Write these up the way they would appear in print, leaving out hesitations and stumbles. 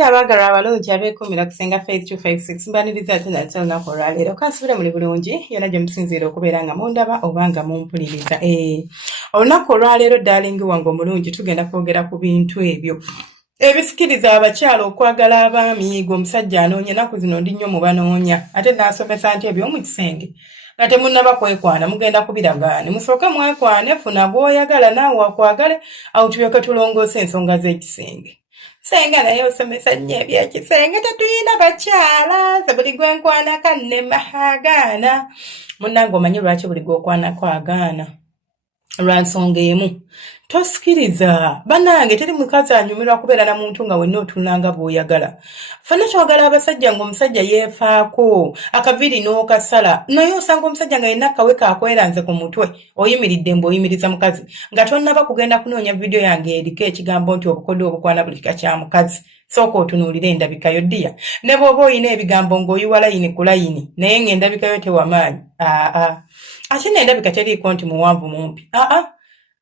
Kati abaagala abalungi abeekumira kusenga Faith 256 mbaniriza ate nate olunaku olwaleero kansubire muli bulungi yonna gye musinziira okubeera nga mundaba oba nga mumpuliriza. Olunaku olwaleero darling wange omulungi tugenda kwogera ku bintu ebyo ebisikiriza abakyala okwagala abaami g'omusajja anoonya ennaku zino ndi nnyo mu banoonya ate naasomesa nti eby'omu kisenge nga temunnaba kwekwana mugenda kubiragaane musooke mwekwane funa gw'oyagala naawe akwagale awo tulyoke tulongoose ensonga z'ekisenge. Senga naye osomesa nnyo ebyekisenge tetuyina bakyala ze buli gwenkwanako annema agaana. Munnange omanyi lwaki buli gw'okwanako agaana? Lwa nsonga emu. Tosikiriza bannange teri mukazi anyumirwa kubeera na muntu nga wenna otunanga bw'oyagala. Ffenna kyogala abasajja ng'omusajja yeefaako akaviri n'okasala naye osanga omusajja nga yenna akawe kaakweranze ku mutwe oyimiridde mbw'oyimiriza mukazi nga tonnaba kugenda kunoonya vidiyo yange eriko ekigambo nti obukodde obukwana buli kika kya mukazi. Sooka otunuulire endabika yo ddiya ne bw'oba oyina ebigambo ng'oyiwa layini ku layini naye ng'endabika yo tewamaanyi. Ate n'endabika teriiko nti muwanvu mumpi.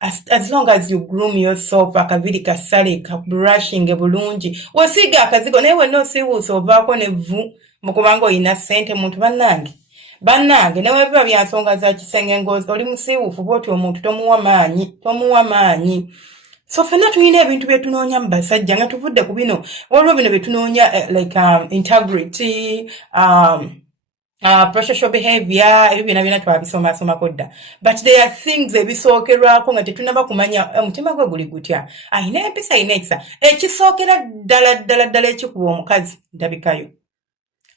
As long as you groom yourself akaviri kasale ka brushing bulungi wesiiga akazigo naye wenna osiiwuusa ovaako nevvu mukubanga oyina ssente muntu bannange ne webiba bya nsonga za kisenge ngozi oli musiiwuufu bw'oti omuntu tomuwa maanyi. So ffenna tulina ebintu bye tunoonya mu basajja nga tuvudde ku bino waliwo bino bye tunoonya like integrity prosocial behavior ebyo byonna twabisoma dda but there are things ebisookerwako nga tetunaba kumanya omutima gwe guli gutya ayina empisa ayina ekisa ekisookera ddala ekikuba omukazi ndabikayo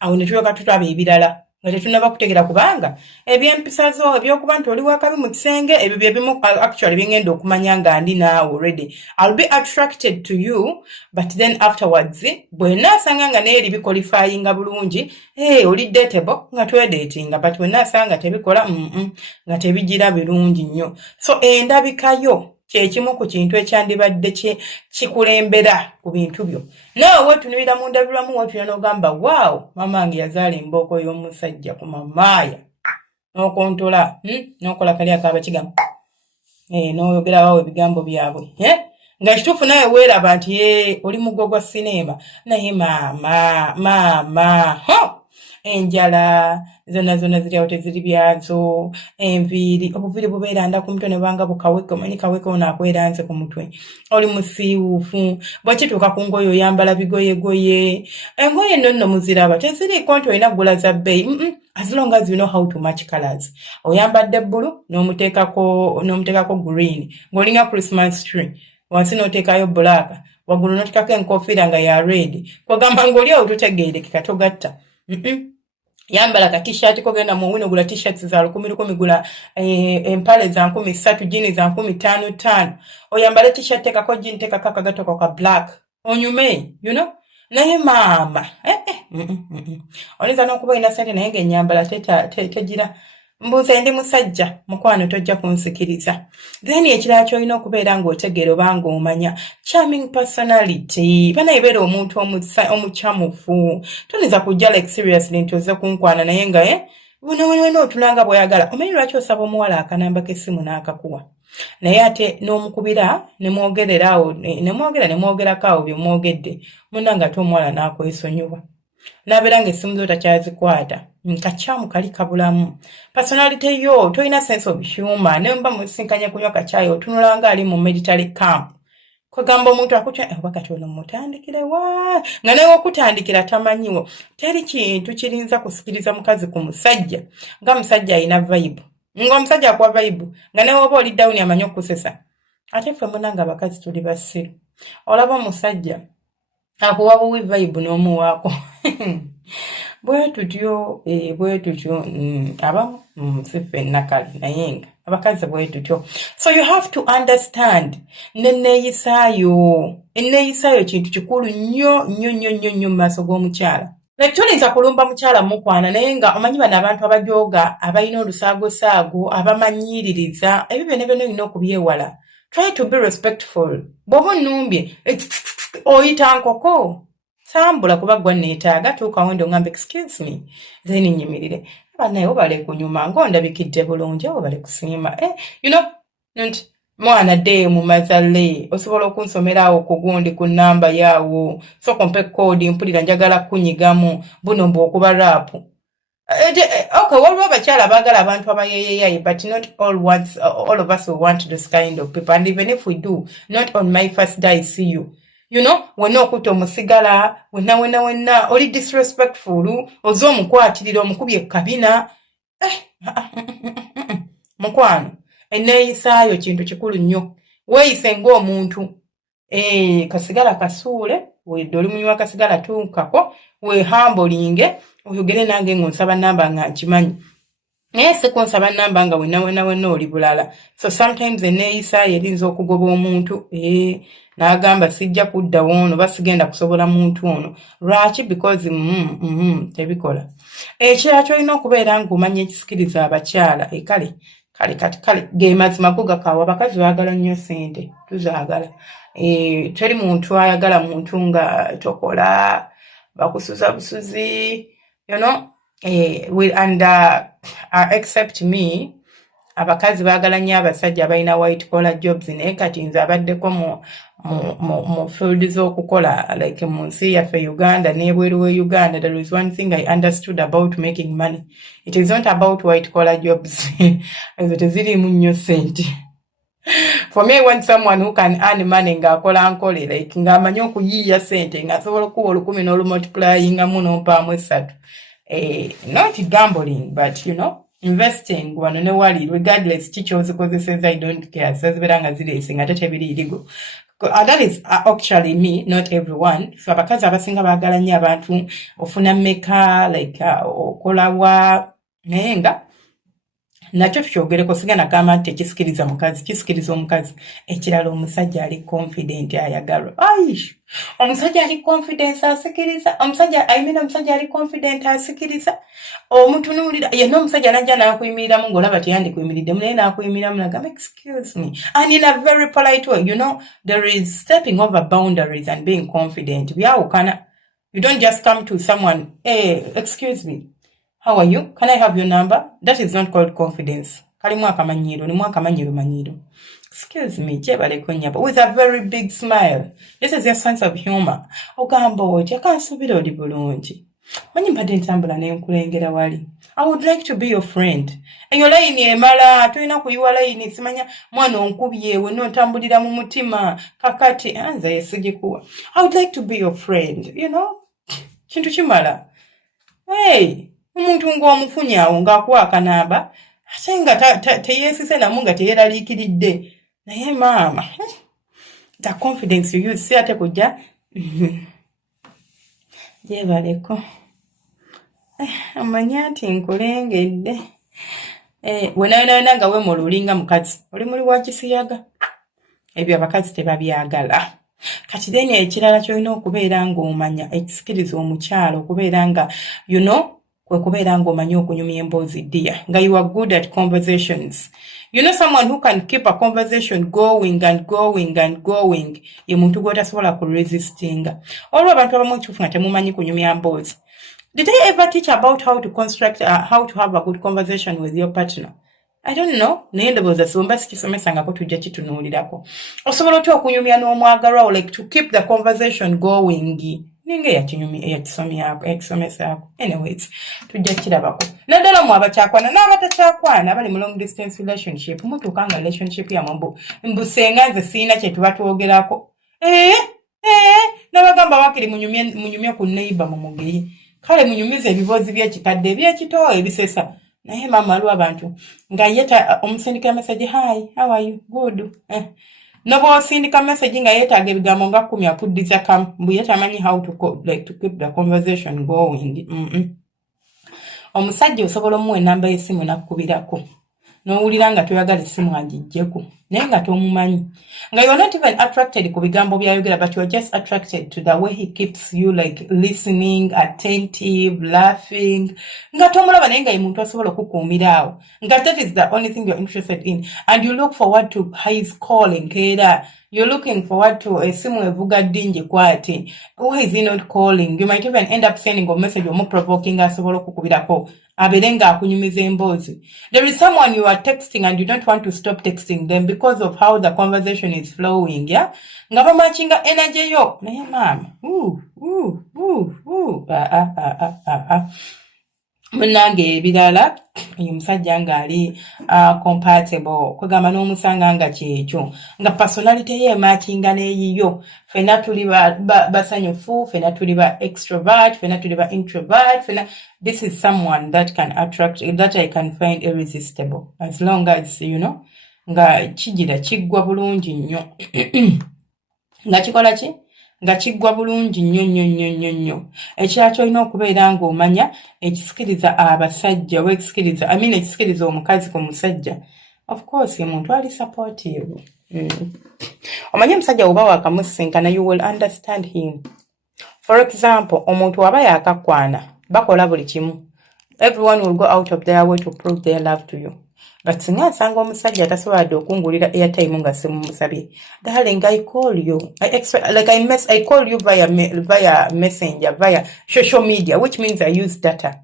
awo ne tulyoka tutaba ebirala nga tetunaba kutegera kubanga ebyempisa zo ebyokuba nti oli wakabi mu kisenge ebyo byebimu actually byengenda okumanya nga ndi naawe already I'll be attracted to you but then afterwards bwenaasanga nga naye libikolifayinga bulungi oli dateable nga twedatinga but bwenaasanga tebikola nga tebigira birungi nnyo. So endabikayo kyekimu ku kintu ekyandibadde kikulembera ku bintu byo naawe weetunulira mu ndabirwamu weetulira n'ogamba waawo mamange yazaala embooko y'omusajja ku mamaaya n'okontola n'okola kali akaabakigamba n'oyogerawo ebigambo byabwe nga kituufu nawe weeraba nti oli mugo gwa sineema naye maama enjala zonna ziriawo teziri byazo enviiri obuviri bubeera nda ku mutwe ne bwanga bukaweke omanyi kaweke ono akweranze ku mutwe oli musiiwuufu bwekituuka ku ngoye oyambala bigoyegoye engoye nno muziraba teziriiko nti olina ggula za bbeeyi as long as you know how to match colors oyambadde bbulu n'omuteekako green ng'olinga Christmas tree wansi n'oteekayo black waggulu n'oteekako enkofiira nga ya red kwagamba ng'oli awo totegeerekeka togatta yambala ka t-shirt kogenda mu wino gula t-shirts za 10,000 gula empale za 3,000 jini za 5,500 oyambala t-shirt tekako jini tekako akagato ka black onyume naye maama oliza n'okuba ina sente naye ng'ennyambala tegira mbuuza ndi musajja mukwano tojja kunsikiriza. Then ekirala ky'olina okubeera ng'otegeera oba ng'omanya charming personality banaye beera omuntu omukyamufu toniza kujja like seriously nti ozze kunkwana naye nga wena otulanga bw'oyagala omanyi lwaki osaba omuwala akanamba k'essimu n'akakuwa naye ate n'omukubira nemwogereraawo nemwogerako awo bye mwogedde munnanga ate omuwala n'akwesonyiwa n'abeera ng'essimu zo takyazikwata nkakyamu kali kabulamu personality yo toyina sense of humor nemba musinkanya kunywa kacaayi otunula nga ali mu military camp kwegamba omuntu akutya oba kati ono mutandikire wa nga nawe okutandikira tamanyiwo teri kintu kirinza kusikiriza mukazi ku musajja nga musajja alina vibe ng'omusajja akuwa vibe nga nawe oba oli down amanyi okusesa ate ffe munanga abakazi tuli basiru olaba omusajja akuwa buwi vibe n'omuwaako bwe tutyo abamu siffe nakali naye nga abakazi bwe tutyo. So you have to understand enneeyisaayo kintu kikulu nnyo mu maaso g'omukyala. Tuyinza kulumba mukyala mukwana naye nga omanyi bano abantu abajooga abalina olusaagosaago abamanyiiririza ebyo byonna olina okubyewala. Try to be respectful. Bw'oba onnumbye oyita nkoko sambula kuba gwa neetaaga tuuka wendo ngamba excuse me then nyimirire banaye obale kunyuma ng'ondabikidde bulungi obale kusiima nti mwana de mu mazale osobola okunsomera awo ku gundi ku namba yaawo so kompe code mpulira njagala kunyigamu buno mbu okuba rap. Okay, waliwo abakyala baagala abantu abayeyeyaye, but not all of us will want this kind of people, and even if we do, not on my first day I see you. You know, wenna okutta omusigala, wenna, oli disrespectful, oze omukwatirira omukubye kabina. Mukwano, enneeyisaayo kintu kikulu nnyo. Weeyise ng'omuntu. Kasigala kasuule, wedde oli munywa kasigala tunkako, weehambolinge, oyogere nange ng'onsaba namba nga nkimanyi. Naye si kunsaba namba nga wenna oli bulala. So sometimes enneeyisaayo erinza okugoba omuntu. N'agamba sijja kudda woono basigenda kusobola muntu ono. Lwaki? Because tebikola. Ekirala ky'olina okubeera ng'omanya ekisikiriza abakyala. Kale ge mazima go gakaawa. Abakazi baagala nnyo ssente. Tuzaagala. Teri muntu ayagala muntu nga tokola bakusuza busuzi. You know? Except me, abakazi baagala nnyo abasajja balina white collar jobs, naye kati nze abaddeko mu field z'okukola like mu nsi yaffe Uganda n'ebweru we Uganda. There is one thing I understood about making money. It is not about white collar jobs. Ezo tezirimu nnyo ssente. For me, I want someone who can earn money ng'akola nkole, like ng'amanyi okuyiiya ssente ng'asobola okuba 10 n'olumultiplyingamu n'ompaamu 3. Not gambling, but you know, investing wano ne wali regardless kiky'ozikozeseza I don't care. Sazibera nga zireesinga ate tebiri irigo. That is actually me, not everyone. So abakazi abasinga baagala nnyo abantu ofuna mmeka like okolawa naye nga nakyo tukyogereko sigana gamba nti ekisikiriza mukazi kisikiriza omukazi. Ekirala omusajja ali confident ayagalwa. Omusajja ali confident asikiriza. Omusajja ali confident asikiriza. Omutunuulira yenna omusajja najja n'akuyimiriramu ng'olaba teyandikuyimiriddemu naye n'akuyimiriramu n'agamba excuse me, and in a very polite way. You know, there is stepping over boundaries and being confident. Byawukana. You don't just come to someone, hey, excuse me, how are you? Can I have your number? That is not called confidence. Kalimu akamanyiiro, nimu akamanyiiro. Excuse me, jebaleko nnyabo. With a very big smile. This is your sense of humor. Ogamba oti, akansuubira oli bulungi. Manyi mpadde ntambula n'enkulengera wali. I would like to be your friend. Eyo layini emala, tulina kuyiwa layini, simanya mwana onkubye, wenna ontambulira mu mutima, kakati, nze yesigikuwa. I would like to be your friend, you know? Kintu kimala. Hey! Omuntu ng'omufunye awo ng'akuwa akanamba ate nga teyeesise namu nga teyeeraliikiridde naye maama the confidence you use si ate kujja jebaleko amanya nti nkulengedde wenawena nga wemululinga mukazi oli muli wa kisiyaga ebyo abakazi tebabyagala. Kati then ekirala kyolina okubeera ng'omanya ekisikiriza omukyalo okubeera nga you know kubeera ng'omanyi okunyumya emboozi ddiya nga you are good at conversations. You know someone who can keep a conversation going and going and going ye muntu gw'otasobola kuresistinga. Olwo abantu abamu ekifu nga temumanyi kunyumya mboozi. Did I ever teach about how to construct how to have a good conversation with your partner? I don't know. Naye ndowooza somba sikisomesangako tujja kitunuulirako. Osobola otya okunyumya n'omwagalwawo like to keep the conversation going. Ninge yakisomesako. Anyways, tujja kirabako. Naddala mu abakyakwana n'abatakyakwana abali mu long distance relationship mutuuka nga relationship yamu mbusenga nze siina kye tuba twogerako. N'abagamba wakiri munyumye ku neighbor mu mugeri. Kale munyumize ebibozi by'ekikadde eby'ekitoo ebisesa. Naye maama aliwo abantu nga yeta omusindika message, hi, how are you? Good. Nobo sindika message nga yetaaga ebigambo nga 10 akuddiza kamu mbu yetamanyi how to keep the conversation going. Omusajja osobola omuwa enamba y'essimu n'akukubirako n'owulira nga toyagala essimu agiggyeko naye nga tomumanyi nga you're not even attracted ku bigambo by'ayogera but you're just attracted to the way he keeps you like listening, attentive, laughing nga tomulaba naye nga ye muntu asobola okukuumira awo nga that is the only thing you're interested in and you look forward to his calling era you're looking forward to esimu evuga dingi kwati. Why is he not calling? You might even end up sending a message or more provoking asobola okukubirako. Aberenga akunyumiza emboozi. There is someone you are texting and you don't want to stop texting them because of how the conversation is flowing, yeah? Nga bamachinga energy yo. Naye mama. Munange ebirala omusajja ng'ali compatible kwegamba n'omusanga nga kyekyo nga personality ye matchinga n'eyiyo fena tuli basanyufu fena tuli ba extrovert fena tuli ba introvert fena this is someone that can attract that I can find irresistible as long as you know nga kijira kiggwa bulungi nnyo nga kikola ki nga kiggwa bulungi nnyo ekyakyo olina okubeera ng'omanya ekisikiriza abasajja wekisikiriza ekisikiriza omukazi ku musajja of course omuntu ali supportive omanye omusajja bw'oba wakamusisinkana you will understand him for example omuntu aba yakakwana bakola buli kimu everyone will go out of their way to prove their love to you but singa nsanga omusajja tasobola okungulira airtime nga simumusabye darling I call you I call you via messenger via social media which means I use data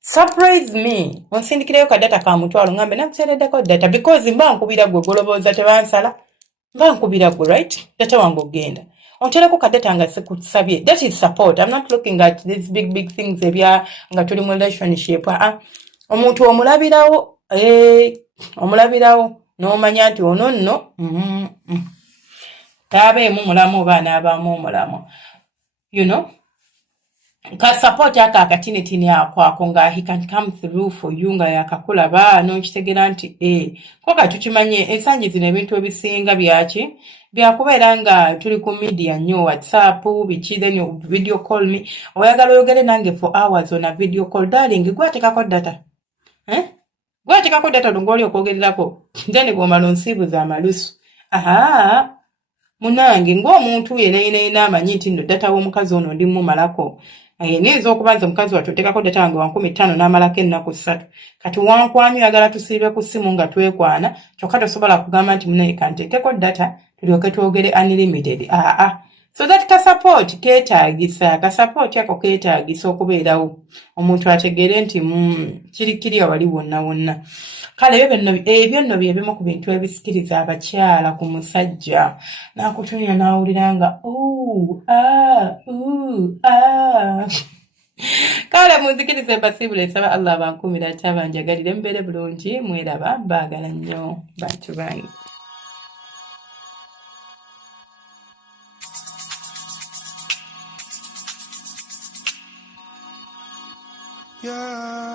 surprise me onsindikireyo ka data ka mutwalo ngambe nakusereddeko data because mba nkubira gwe golobooza tebansala mba nkubira gwe right data wange ogenda ontereko ka data nga sikusabye that is support I'm not looking at these big things ebya nga tuli mu relationship omuntu omulabirawo n'omanya nti ono nno taabeemu mulamu oba anaabamu omulamu you know ka support aka akatinitini ako nga he can come through for you nga yakakulaba n'okitegera nti ko katukimanye ensangi zino ebintu ebisinga byaki byakubeera nga tuli ku media nnyo whatsapp biki then video call me oyagala oyogere nange for hours on a video call darling gwatekako data gwatekako data ng'oli okwogererako then bw'omala onsiibuza amalusu munange ng'omuntu yenayina amanyi nti nno data w'omukazi ono ndimumalako niyinza okuba nze omukazi wattu oteekako data wange wa 15 n'amalako ennaku 3 kati wankwanyu oyagala tusiibe ku ssimu nga twekwana kyokka tosobola kugamba nti munaye kanteekeko data tulyoke twogere unlimited so that support ako keetaagisa okubeerawo omuntu ategeere nti kirikirya wali wonna kale ebyo nno bye bimu ku bintu ebisikiriza abakyala ku musajja n'akutunya n'awulira nga kale munzikirize mbasiibula nsaba Allah abankumira ate abanjagalire mbeere bulungi mweraba mbaagala nnyo bantu bange. Yeah.